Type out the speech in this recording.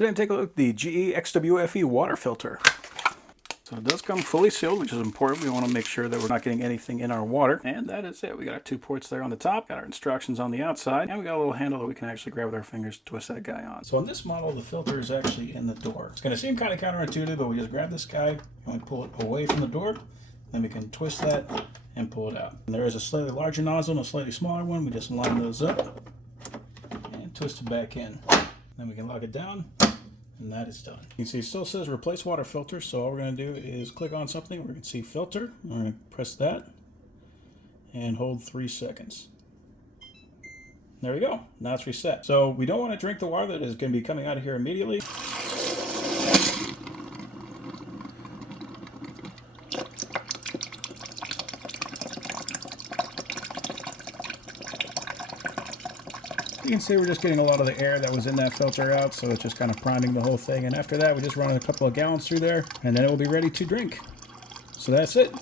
Today I'm taking a look at the GE XWFE water filter. So it does come fully sealed, which is important. We want to make sure that we're not getting anything in our water. And that is it. We got our 2 ports there on the top, got our instructions on the outside, and we got a little handle that we can actually grab with our fingers to twist that guy on. So on this model, the filter is actually in the door. It's going to seem kind of counterintuitive, but we just grab this guy and we pull it away from the door. Then we can twist that and pull it out. And there is a slightly larger nozzle and a slightly smaller one. We just line those up and twist it back in. Then we can lock it down. And that is done. You can see it still says replace water filter, so all we're going to do is click on something where we can see filter. We're going to press that and hold 3 seconds. There we go. Now it's reset. So we don't want to drink the water that is going to be coming out of here immediately. You can see we're just getting a lot of the air that was in that filter out, so it's just kind of priming the whole thing. And after that, we just run a couple of gallons through there, and then it will be ready to drink. So that's it.